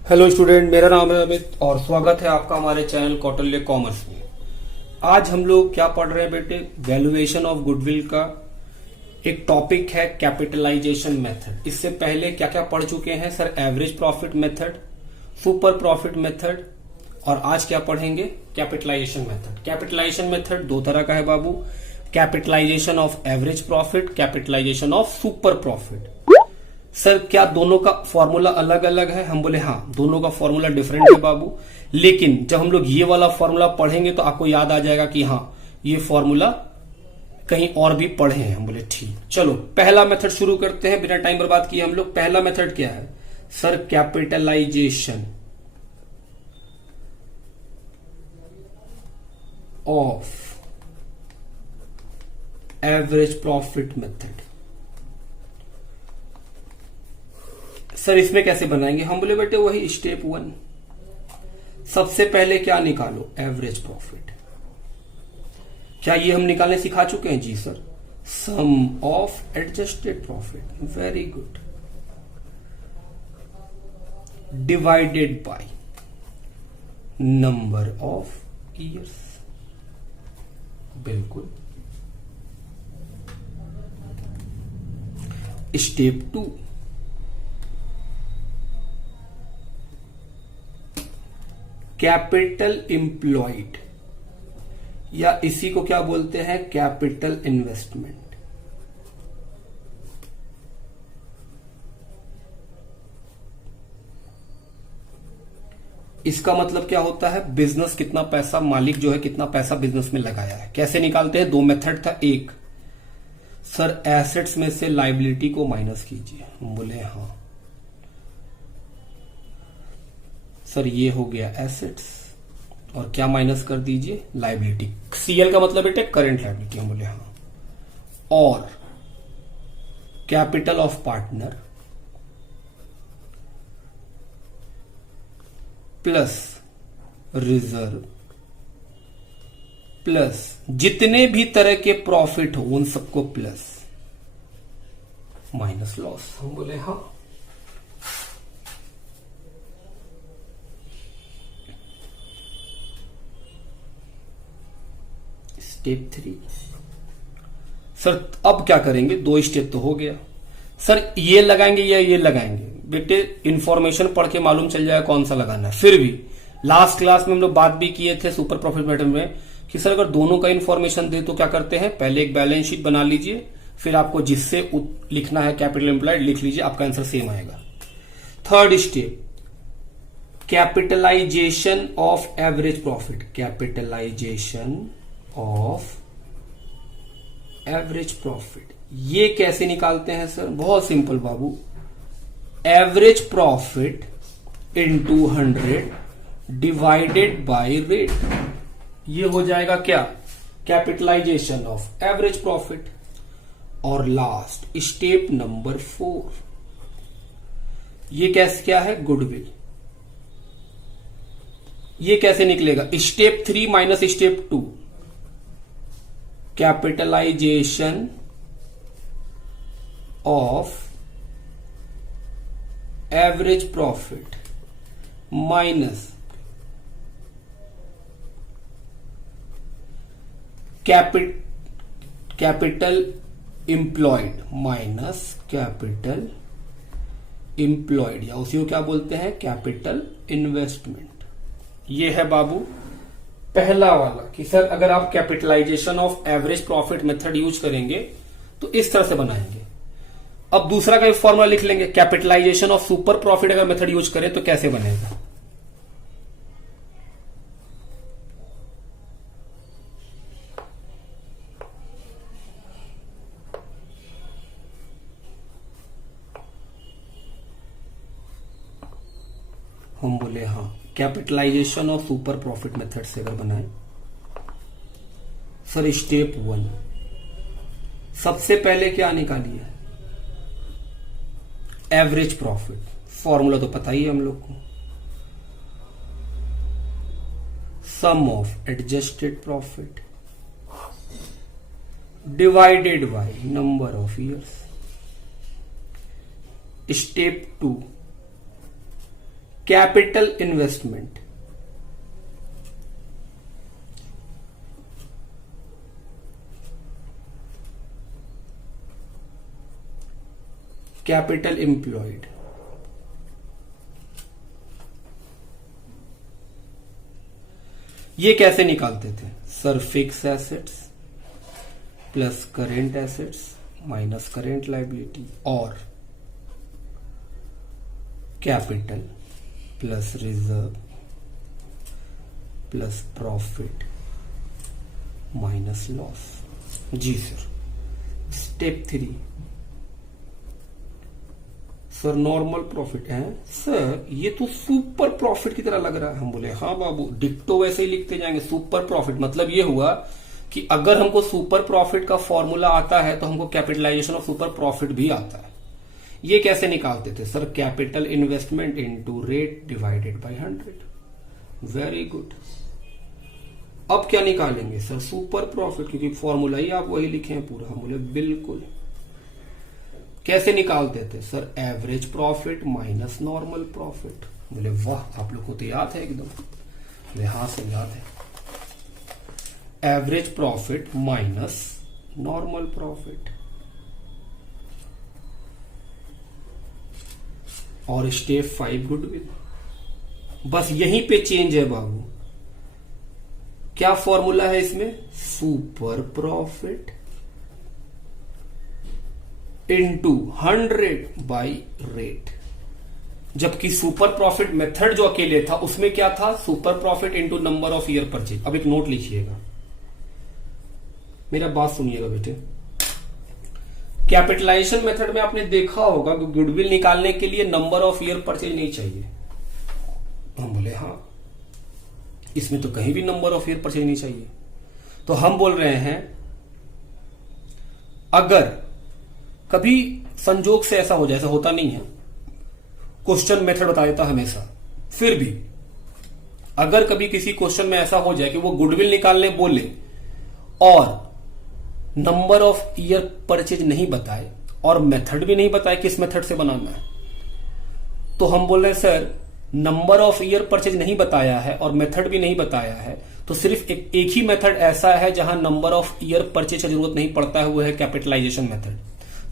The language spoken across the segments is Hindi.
हेलो स्टूडेंट, मेरा नाम है अमित और स्वागत है आपका हमारे चैनल कौटिल्य कॉमर्स में। आज हम लोग क्या पढ़ रहे हैं बेटे? वैल्यूएशन ऑफ गुडविल का एक टॉपिक है कैपिटलाइजेशन मेथड। इससे पहले क्या क्या पढ़ चुके हैं sir? Average profit method, super profit method, और आज क्या पढ़ेंगे? Capitalisation method. कैपिटलाइजेशन मेथड दो तरह का है बाबू, capitalization of average profit, capitalisation of super profit. Sir क्या दोनों का फॉर्मूला अलग अलग है? हम बोले हाँ, दोनों का फॉर्मूला डिफरेंट है बाबू, लेकिन जब हम लोग ये वाला फॉर्मूला पढ़ेंगे तो आपको याद आ जाएगा कि हाँ ये फॉर्मूला कहीं और भी पढ़े हैं। हम बोले ठीक, चलो पहला मेथड शुरू करते हैं बिना टाइम बर्बाद किए। हम लोग पहला मेथड क्या है sir? Capitalisation of average profit method. Sir इसमें कैसे बनाएंगे? हम बोले बेटे वही स्टेप 1, सबसे पहले क्या निकालो? Average profit. क्या ये हम निकालने सिखा चुके हैं? जी sir. Sum of adjusted profit, very good, divided by number of years, बिल्कुल। स्टेप 2, कैपिटल एम्प्लॉयड, या इसी को क्या बोलते हैं? Capital investment. इसका मतलब क्या होता है? बिजनेस कितना पैसा, मालिक जो है कितना पैसा बिजनेस में लगाया है। कैसे निकालते हैं? दो मेथड था। एक सर एसेट्स में से लाइबिलिटी को माइनस कीजिए। हम बोले हाँ सर, ये हो गया एसेट्स, और क्या माइनस कर दीजिए? लाइबिलिटी। सीएल का मतलब बेटे करंट लाइबिलिटी। हम बोले हाँ। और capital of partner plus reserve plus जितने भी तरह के प्रॉफिट हो उन सबको प्लस माइनस लॉस। हम बोले हाँ। स्टेप 3 सर अब क्या करेंगे? दो स्टेप तो हो गया सर, ये लगाएंगे या ये लगाएंगे? बेटे इंफॉर्मेशन पढ़ के मालूम चल जाएगा कौन सा लगाना है। फिर भी लास्ट क्लास में हम लोग बात भी किए थे सुपर प्रॉफिट मेथड में कि सर अगर दोनों का इंफॉर्मेशन दे तो क्या करते हैं? पहले एक बैलेंस शीट बना लीजिए, फिर आपको जिससे लिखना है कैपिटल एम्प्लॉयड लिख लीजिए, आपका आंसर सेम आएगा। Third step, capitalisation of average profit. Capitalisation of average profit, ये कैसे निकालते हैं सर? बहुत सिंपल बाबू, average profit into 100 divided by rate. ये हो जाएगा क्या? Capitalisation of average profit. और लास्ट स्टेप नंबर 4, ये कैसे क्या है? गुडविल। ये कैसे निकलेगा? Step 3 minus step 2, capitalisation of average profit minus capital employed minus capital employed, या उसी को क्या बोलते हैं? Capital investment. ये है बाबू पहला वाला कि सर अगर आप capitalisation of average profit method use करेंगे तो इस तरह से बनाएंगे। अब दूसरा का फॉर्मूला लिख लेंगे, कैपिटलाइजेशन ऑफ सुपर प्रॉफिट अगर मेथड यूज करें तो कैसे बनेगा? हम बोले हाँ, capitalisation of super profit method से अगर बनाए सर, स्टेप 1 सबसे पहले क्या निकालिए? Average profit. फॉर्मूला तो पता ही है हम लोग को, sum of adjusted profit divided by number of years. Step 2, capital investment, capital employed, ये कैसे निकालते थे sir? Fix assets plus current assets minus current liability और capital plus reserve plus profit minus loss. जी sir. Step 3 sir normal profit है सर, ये तो सुपर प्रॉफिट की तरह लग रहा है। हम बोले हाँ बाबू, डिक्टो वैसे ही लिखते जाएंगे। सुपर प्रॉफिट मतलब ये हुआ कि अगर हमको सुपर प्रॉफिट का फॉर्मूला आता है तो हमको कैपिटलाइजेशन ऑफ सुपर प्रॉफिट भी आता है। ये कैसे निकालते थे sir? Capital investment into rate divided by 100। Very good. अब क्या निकालेंगे सर? सुपर प्रॉफिट, क्योंकि फॉर्मूला ही आप वही लिखे हैं पूरा। हम बोले बिल्कुल। कैसे निकालते थे sir? Average profit minus normal profit. बोले वाह, आप लोग को तो याद है एकदम। बोले हाँ सर याद है। Average profit minus normal profit. और स्टेप 5 गुडविल। बस यहीं पे चेंज है बाबू। क्या फॉर्मूला है इसमें? Super profit into 100 by rate. जबकि सुपर प्रॉफिट मेथड जो अकेले था उसमें क्या था? Super profit into number of year purchase. अब एक नोट लिखिएगा, मेरा बात सुनिएगा बेटे। कैपिटलाइजेशन मेथड में आपने देखा होगा कि गुडविल निकालने के लिए नंबर ऑफ ईयर परचेज नहीं चाहिए। हम बोले हाँ, इसमें तो कहीं भी नंबर ऑफ ईयर परचेज नहीं चाहिए। तो हम बोल रहे हैं अगर कभी संजोग से ऐसा हो जाए, ऐसा होता नहीं है, क्वेश्चन मेथड बता देता हमेशा, फिर भी अगर कभी किसी क्वेश्चन में ऐसा हो जाए कि वो गुडविल निकालने बोले और नंबर ऑफ ईयर परचेज नहीं बताए और मेथड भी नहीं बताए किस मेथड से बनाना है, तो हम बोल रहे हैं sir number of year purchase नहीं बताया है और मेथड भी नहीं बताया है, तो सिर्फ एक ही मेथड ऐसा है जहां नंबर ऑफ ईयर परचेज की जरूरत नहीं पड़ता है, वो है कैपिटलाइजेशन मेथड।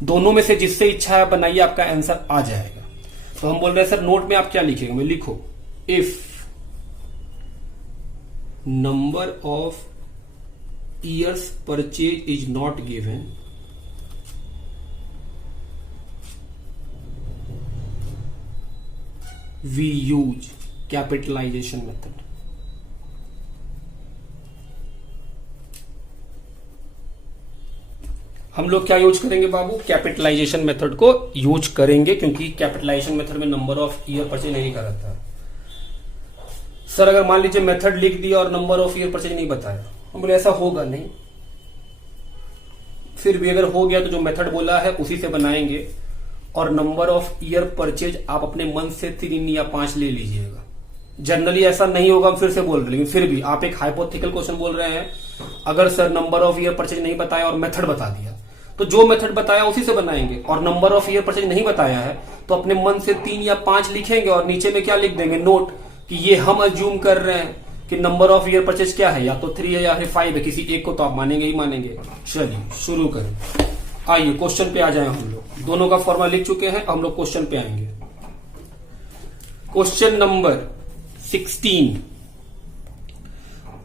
दोनों में से जिससे इच्छा है बनाइए, आपका आंसर आ जाएगा। तो हम बोल रहे हैं सर नोट में आप क्या लिखेंगे? मैं लिखो if number of years purchase is not given we use capitalisation method. हम लोग क्या यूज करेंगे बाबू? कैपिटलाइजेशन मेथड को यूज करेंगे, क्योंकि कैपिटलाइजेशन मेथड में नंबर ऑफ ईयर परचेज नहीं लिखा रहता। सर अगर मान लीजिए मेथड लिख दिया और नंबर ऑफ ईयर परचेज नहीं बताया, हम बोले ऐसा होगा नहीं। फिर भी अगर हो गया तो जो मेथड बोला है उसी से बनाएंगे और नंबर ऑफ ईयर परचेज आप अपने मन से 3 या 5 ले लीजिएगा। जनरली ऐसा नहीं होगा, हम फिर से बोल रहे हैं, लेकिन फिर भी आप एक हाइपोथेटिकल क्वेश्चन बोल रहे हैं। अगर sir number of year purchase नहीं बताया और मेथड बता दिया, तो जो मेथड बताया उसी से बनाएंगे। और नंबर ऑफ ईयर परचेज नहीं बताया है तो अपने मन से 3 या 5 लिखेंगे और नीचे में क्या लिख देंगे? नोट कि ये हम अज्यूम कर रहे हैं कि नंबर ऑफ ईयर परचेज क्या है, या तो 3 है या फिर 5 है। किसी एक को तो आप मानेंगे ही मानेंगे। चलिए शुरू करें। आइए क्वेश्चन पे आ जाए। हम लोग दोनों का फॉर्मूला लिख चुके हैं, हम लोग क्वेश्चन पे आएंगे। Question number 16।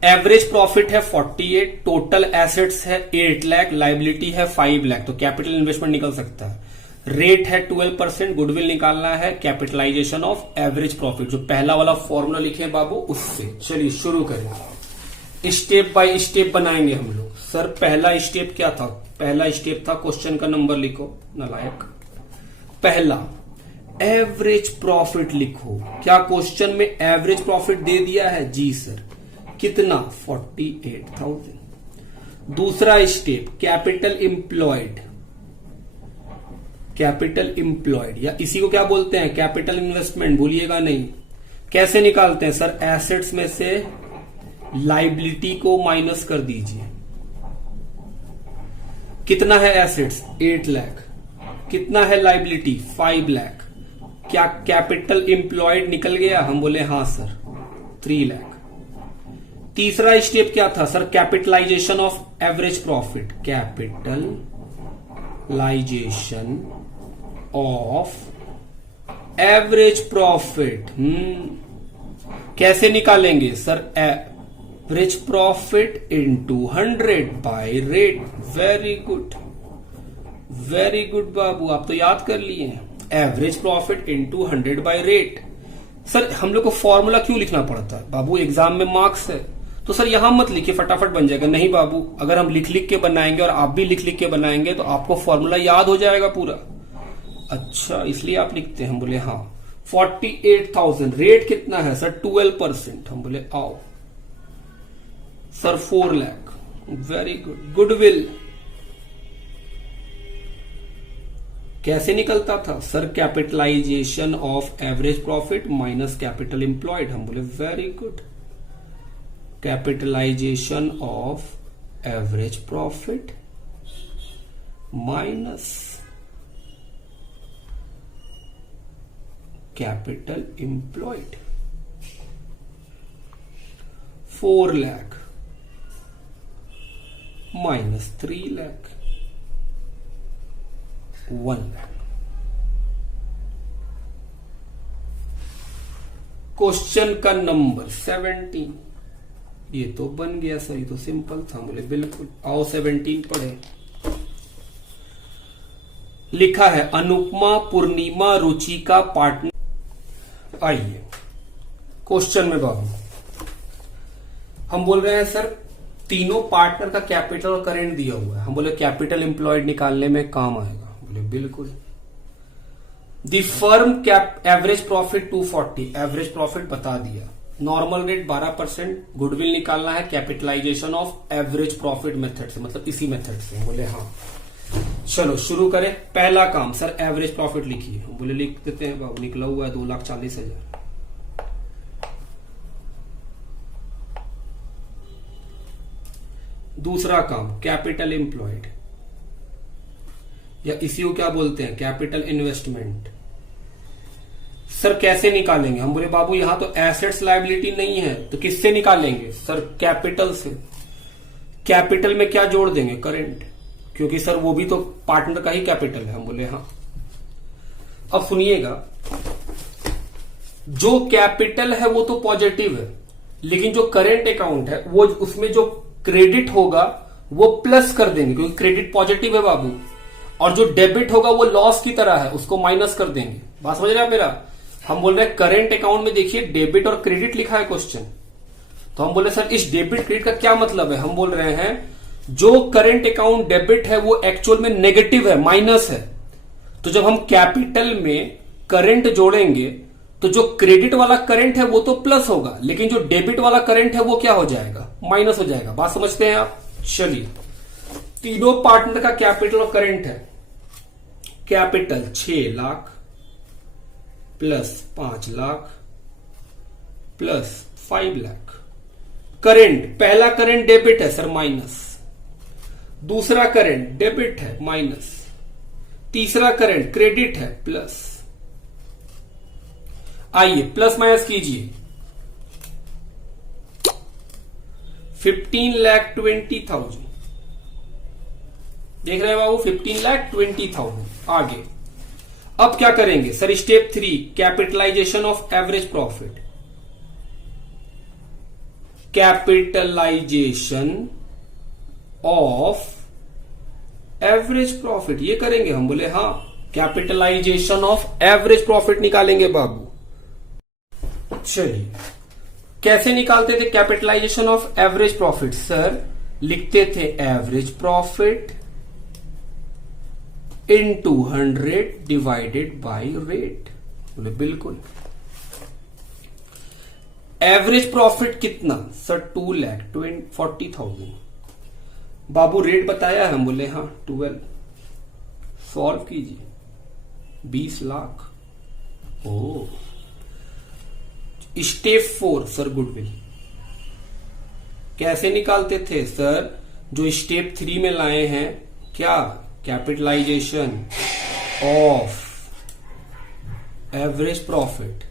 एवरेज प्रॉफिट है 48, टोटल एसेट्स है 8 लाख, लाइबिलिटी है 5 लाख। तो कैपिटल इन्वेस्टमेंट निकल सकता है। रेट है 12%, गुडविल निकालना है। कैपिटलाइजेशन ऑफ एवरेज प्रॉफिट, जो पहला वाला फॉर्मूला लिखे बाबू उससे। चलिए शुरू करें। स्टेप बाय स्टेप बनाएंगे हम लोग। सर पहला स्टेप क्या था? पहला स्टेप था, क्वेश्चन का नंबर लिखो नालायक। पहला एवरेज प्रॉफिट लिखो। क्या क्वेश्चन में एवरेज प्रॉफिट दे दिया है? जी सर। कितना? 48,000। दूसरा step capital employed. Capital employed या इसी को क्या बोलते हैं? कैपिटल इन्वेस्टमेंट, भूलिएगा नहीं। कैसे निकालते हैं सर? एसेट्स में से लाइबिलिटी को माइनस कर दीजिए। कितना है एसेट्स? 8 लाख। कितना है लाइबिलिटी? 5 लाख। क्या कैपिटल एम्प्लॉयड निकल गया? हम बोले हाँ सर, 3 लाख। तीसरा स्टेप क्या था sir? Capitalisation of average profit. Capitalisation of average profit. कैसे निकालेंगे sir? Average profit into 100 by rate. Very good, very good बाबू, आप तो याद कर लिए हैं। Average profit into 100 by rate. Sir हम लोग को फॉर्मूला क्यों लिखना पड़ता है बाबू? एग्जाम में मार्क्स है तो सर यहां मत लिखिए, फटाफट बन जाएगा। नहीं बाबू, अगर हम लिख लिख के बनाएंगे और आप भी लिख लिख के बनाएंगे तो आपको फॉर्मूला याद हो जाएगा पूरा। अच्छा, इसलिए आप लिखते हैं? हम बोले हाँ। 48,000। रेट कितना है सर? 12%। हम बोले आओ sir 4 lakh. Very good. Goodwill कैसे निकलता था sir? Capitalisation of average profit minus capital employed. हम बोले very good. Capitalisation of average profit minus capital employed. 4 lakh minus 3 lakh 1 lakh. Question का नंबर 17। ये तो बन गया सर, ये तो सिंपल था। बोले बिल्कुल। आओ 17 पढ़े। लिखा है अनुपमा पूर्णिमा रुचिका पार्टनर। आइए क्वेश्चन में बाबू हम बोल रहे हैं सर तीनों पार्टनर का कैपिटल और करेंट दिया हुआ है। हम बोले कैपिटल एम्प्लॉयड निकालने में काम आएगा। बोले बिल्कुल। The firm cap average profit 240। Average profit बता दिया। Normal rate 12%। गुडविल निकालना है capitalisation of average profit method से, मतलब इसी मेथड से। बोले हाँ। चलो शुरू करें। पहला काम सर एवरेज प्रॉफिट लिखिए। बोले लिख देते हैं बाबू। निकला हुआ है 2,40,000। दूसरा काम कैपिटल एम्प्लॉयड, या इसी को क्या बोलते हैं? Capital investment. सर कैसे निकालेंगे? हम बोले बाबू यहां तो एसेट्स लायबिलिटी नहीं है तो किससे निकालेंगे सर? कैपिटल से। कैपिटल में क्या जोड़ देंगे? करेंट, क्योंकि सर वो भी तो पार्टनर का ही कैपिटल है। हम बोले हाँ। अब सुनिएगा, जो कैपिटल है वो तो पॉजिटिव है, लेकिन जो करेंट अकाउंट है वो उसमें जो क्रेडिट होगा वो प्लस कर देंगे, क्योंकि क्रेडिट पॉजिटिव है बाबू। और जो डेबिट होगा वो लॉस की तरह है, उसको माइनस कर देंगे। बात समझ रहे हैं मेरा? हम बोल रहे हैं करंट अकाउंट में देखिए डेबिट और क्रेडिट लिखा है क्वेश्चन। तो हम बोले सर इस डेबिट क्रेडिट का क्या मतलब है? हम बोल रहे हैं जो करंट अकाउंट डेबिट है वो एक्चुअल में नेगेटिव है, माइनस है। तो जब हम कैपिटल में करंट जोड़ेंगे तो जो क्रेडिट वाला करंट है वो तो प्लस होगा, लेकिन जो डेबिट वाला करंट है वो क्या हो जाएगा? माइनस हो जाएगा। बात समझते हैं आप? चलिए, तीनों पार्टनर का कैपिटल और करंट है। Capital 6 lakh plus 5 lakh plus 5 lakh. Current, पहला करंट डेबिट है सर, माइनस। दूसरा करंट डेबिट है, माइनस। तीसरा करंट क्रेडिट है, प्लस। आइए प्लस माइनस कीजिए। 15,20,000 देख रहे हैं बाबू? 15,20,000। आगे अब क्या करेंगे sir? Step 3 capitalisation of average profit. Capitalisation of average profit ये करेंगे। हम बोले हाँ, कैपिटलाइजेशन ऑफ एवरेज प्रॉफिट निकालेंगे बाबू। चलिए कैसे निकालते थे capitalisation of average profit? Sir लिखते थे average profit into 100 divided by rate. बोले बिल्कुल। एवरेज प्रॉफिट कितना सर? 2,40,000। बाबू रेट बताया है? हम बोले हाँ 12। सॉल्व कीजिए। 20 लाख। ओ स्टेप 4 सर गुडविल। कैसे निकालते थे सर? जो स्टेप 3 में लाए हैं, क्या? कैपिटलाइजेशन ऑफ एवरेज प्रॉफिट,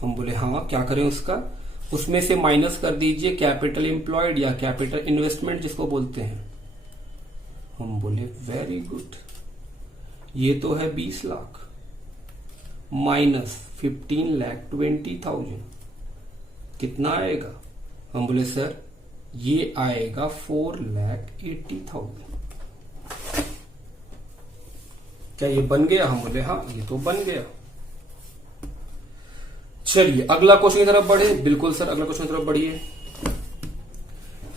हम बोले हाँ, क्या करें उसका, उसमें से माइनस कर दीजिए कैपिटल एम्प्लॉयड या कैपिटल इन्वेस्टमेंट जिसको बोलते हैं। हम बोले वेरी गुड, ये तो है 20 लाख माइनस 15,20,000 कितना आएगा। हम बोले सर ये आएगा 4,80,000। क्या ये बन गया। हम बोले हाँ ये तो बन गया। चलिए अगला क्वेश्चन की तरफ बढ़े। बिल्कुल सर, अगला क्वेश्चन की तरफ बढ़िए।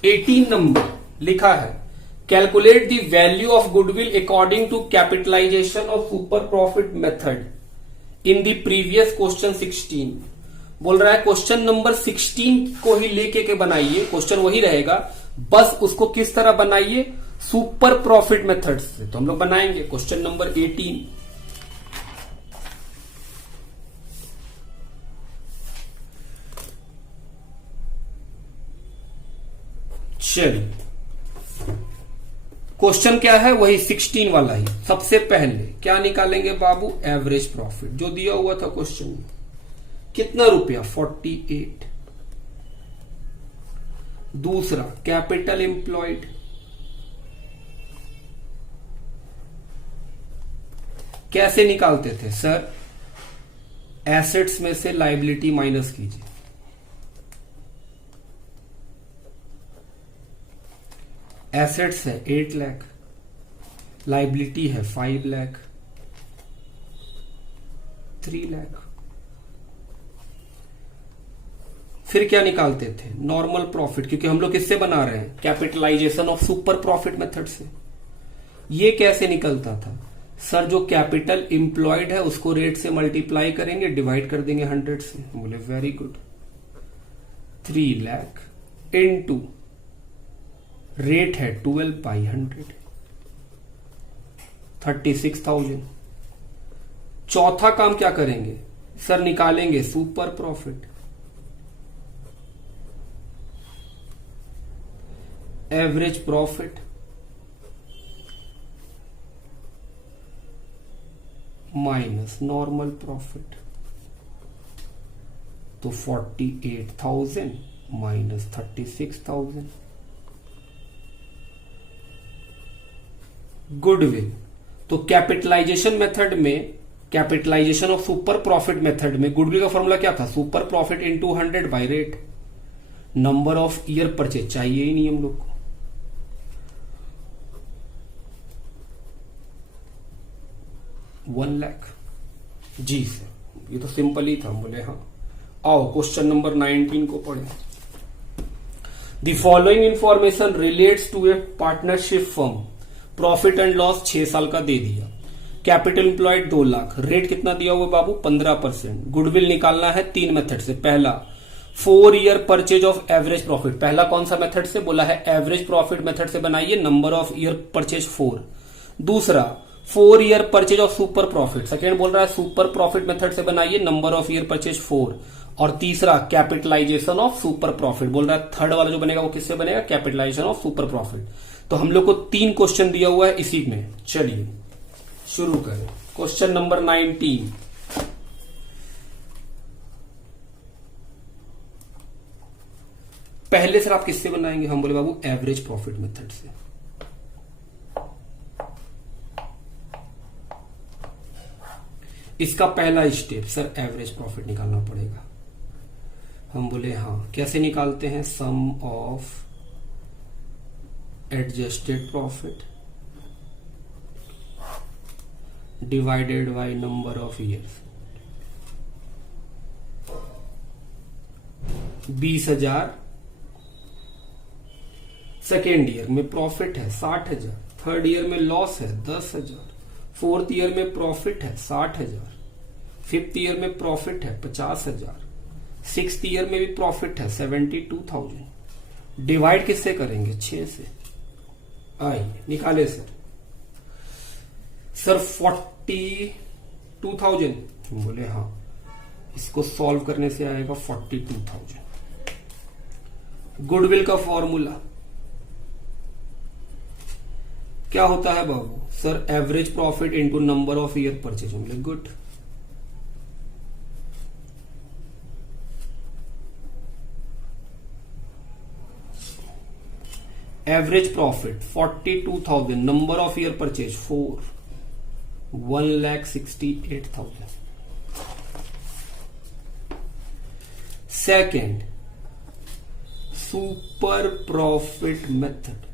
18 नंबर लिखा है calculate the value of goodwill according to capitalisation of super profit method in the previous question 16। बोल रहा है क्वेश्चन नंबर 16 को ही लेके के बनाइए, क्वेश्चन वही रहेगा, बस उसको किस तरह बनाइए, सुपर प्रॉफिट मेथड से। तो हम लोग बनाएंगे क्वेश्चन नंबर 18। चलिए क्वेश्चन क्या है, वही 16 वाला ही। सबसे पहले क्या निकालेंगे बाबू, एवरेज प्रॉफिट जो दिया हुआ था क्वेश्चन में, कितना रुपया 48। दूसरा कैपिटल एम्प्लॉयड, कैसे निकालते थे सर, एसेट्स में से लायबिलिटी माइनस कीजिए। एसेट्स है 8 लाख, लायबिलिटी है 5 लाख, 3 लाख। फिर क्या निकालते थे, नॉर्मल प्रॉफिट, क्योंकि हम लोग किससे बना रहे हैं, capitalisation of super profit method से। ये कैसे निकलता था सर, जो कैपिटल एम्प्लॉयड है उसको रेट से मल्टीप्लाई करेंगे, डिवाइड कर देंगे 100 से। बोले very good, 3 lakh into rate है 12/100, 36,000। चौथा काम क्या करेंगे सर, निकालेंगे super profit. Average profit minus normal profit, तो 48,000 माइनस 36,000। गुडविल, तो कैपिटलाइजेशन मेथड में, capitalisation of super profit method में गुडविल का फॉर्मूला क्या था, super profit into 100 by rate. Number of year purchase चाहिए ही नहीं हम लोग को। $1 लाख जी सर, ये तो सिंपल ही था। हम बोले हाँ। आओ क्वेश्चन नंबर 19 को पढ़े। The following information relates to a partnership firm. Profit and loss 6 साल का दे दिया। कैपिटल एम्प्लॉयड 2 लाख, रेट कितना दिया हुआ बाबू 15%। गुडविल निकालना है 3 मेथड से। पहला 4 year purchase of average profit, पहला कौन सा मेथड से, बोला है एवरेज प्रॉफिट मेथड से बनाइए, नंबर ऑफ ईयर परचेज 4। दूसरा 4 year purchase of super profit, second बोल रहा है सुपर प्रॉफिट मेथड से बनाइए, नंबर ऑफ ईयर परचेज 4। और तीसरा कैपिटलाइजेशन ऑफ सुपर प्रॉफिट, बोल रहा है थर्ड वाला जो बनेगा वो किससे बनेगा, कैपिटलाइजेशन ऑफ सुपर प्रॉफिट। तो हम लोग को 3 क्वेश्चन दिया हुआ है इसी में। चलिए शुरू करें क्वेश्चन नंबर 19। पहले सर आप किससे बनाएंगे, हम बोले बाबू एवरेज प्रॉफिट मेथड से। इसका पहला स्टेप सर एवरेज प्रॉफिट निकालना पड़ेगा। हम बोले हाँ, कैसे निकालते हैं, sum of adjusted profit divided by number of years. 20,000 second year में प्रॉफिट है 60,000, थर्ड ईयर में लॉस है 10,000, फोर्थ ईयर में प्रॉफिट है 60,000, फिफ्थ ईयर में प्रॉफिट है 50,000, सिक्स्थ ईयर में भी प्रॉफिट है 72,000। डिवाइड किससे करेंगे, 6 से। आइए निकाले सर। सर 42,000, बोले हाँ, इसको सॉल्व करने से आएगा 42,000। गुडविल का फॉर्मूला क्या होता है बाबू, sir average profit into number of year purchase. बोले good, average profit 42,000, number of year purchase 4, 1,68,000। Second, super profit method,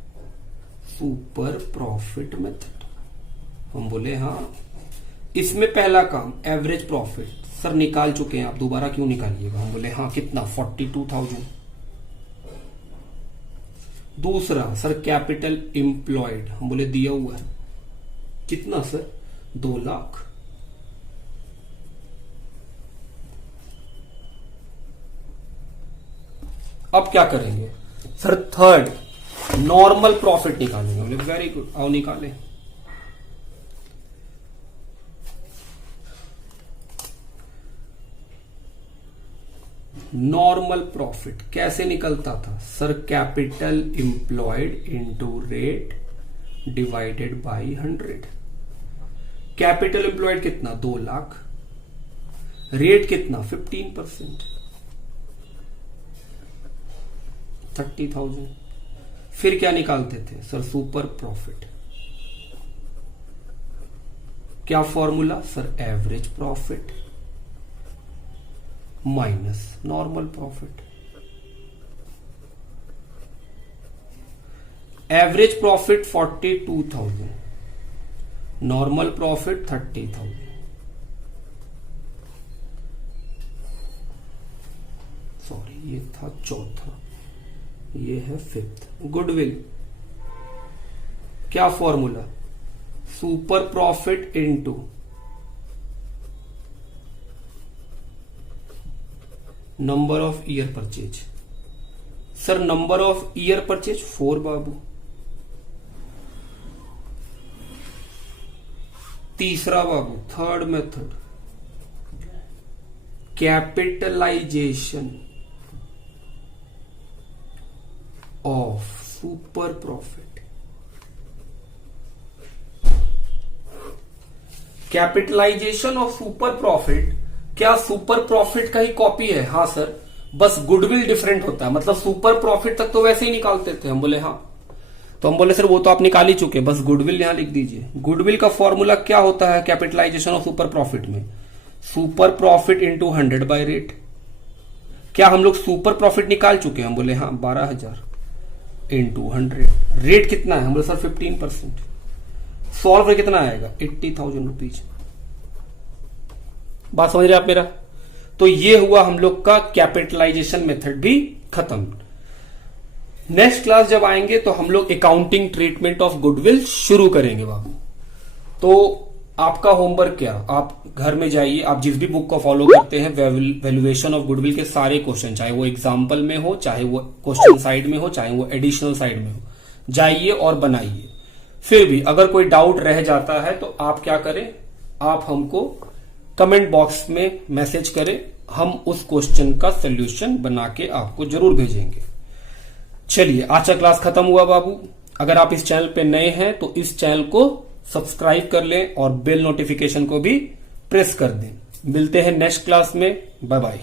super profit method. हम बोले हाँ, इसमें पहला काम एवरेज प्रॉफिट, सर निकाल चुके हैं आप, दोबारा क्यों निकालिएगा? हम बोले हाँ, कितना? 42,000। दूसरा, सर कैपिटल एम्प्लॉयड, हम बोले दिया हुआ है, कितना सर? 2 लाख। अब क्या करेंगे सर? थर्ड, नॉर्मल प्रॉफिट निकालेंगे। बोले वेरी गुड, आओ निकालें। नॉर्मल प्रॉफिट कैसे निकलता था sir? Capital employed into rate divided by 100। Capital employed कितना? 2 लाख। रेट कितना? 15%, 30,000। फिर क्या निकालते थे सर? Super profit. क्या formula sir? Average profit minus normal profit. Average profit 42,000, normal profit 30,000। Sorry, ये था चौथा, ये है फिफ्थ। गुडविल, क्या formula? Super profit into number of year purchase. Sir number of year purchase 4 बाबू। तीसरा बाबू, third method, capitalization of super profit. Capitalisation of super profit क्या सुपर प्रॉफिट का ही कॉपी है? हाँ सर, बस गुडविल डिफरेंट होता है। मतलब सुपर प्रॉफिट तक तो वैसे ही निकालते थे। हम बोले हाँ, तो हम बोले सर वो तो आप निकाल ही चुके, बस गुडविल यहां लिख दीजिए। गुडविल का फॉर्मूला क्या होता है कैपिटलाइजेशन ऑफ सुपर प्रॉफिट में? Super profit into 100 by rate. क्या हम लोग सुपर प्रॉफिट निकाल चुके हैं? हम बोले हाँ, 12,000 इंटू 100। रेट कितना है? हम बोले सर 15%। सॉल्व करके कितना आएगा? 80,000 रुपीज। बात समझ रहे आप मेरा? तो ये हुआ हम लोग का कैपिटलाइजेशन मेथड भी खत्म। नेक्स्ट क्लास जब आएंगे तो हम लोग अकाउंटिंग ट्रीटमेंट ऑफ गुडविल शुरू करेंगे बाबू। तो आपका होमवर्क क्या? आप घर में जाइए, आप जिस भी बुक को फॉलो करते हैं, वैल्यूएशन ऑफ गुडविल के सारे क्वेश्चन, चाहे वो एग्जाम्पल में हो, चाहे वो क्वेश्चन साइड में हो, चाहे वो एडिशनल साइड में हो, जाइए और बनाइए। फिर भी अगर कोई डाउट रह जाता है तो आप क्या करें, आप हमको कमेंट बॉक्स में मैसेज करें, हम उस क्वेश्चन का सोल्यूशन बना के आपको जरूर भेजेंगे। चलिए, आज का क्लास खत्म हुआ बाबू। अगर आप इस चैनल पे नए हैं तो इस चैनल को सब्सक्राइब कर लें और बेल नोटिफिकेशन को भी प्रेस कर दें। मिलते हैं नेक्स्ट क्लास में। Bye bye.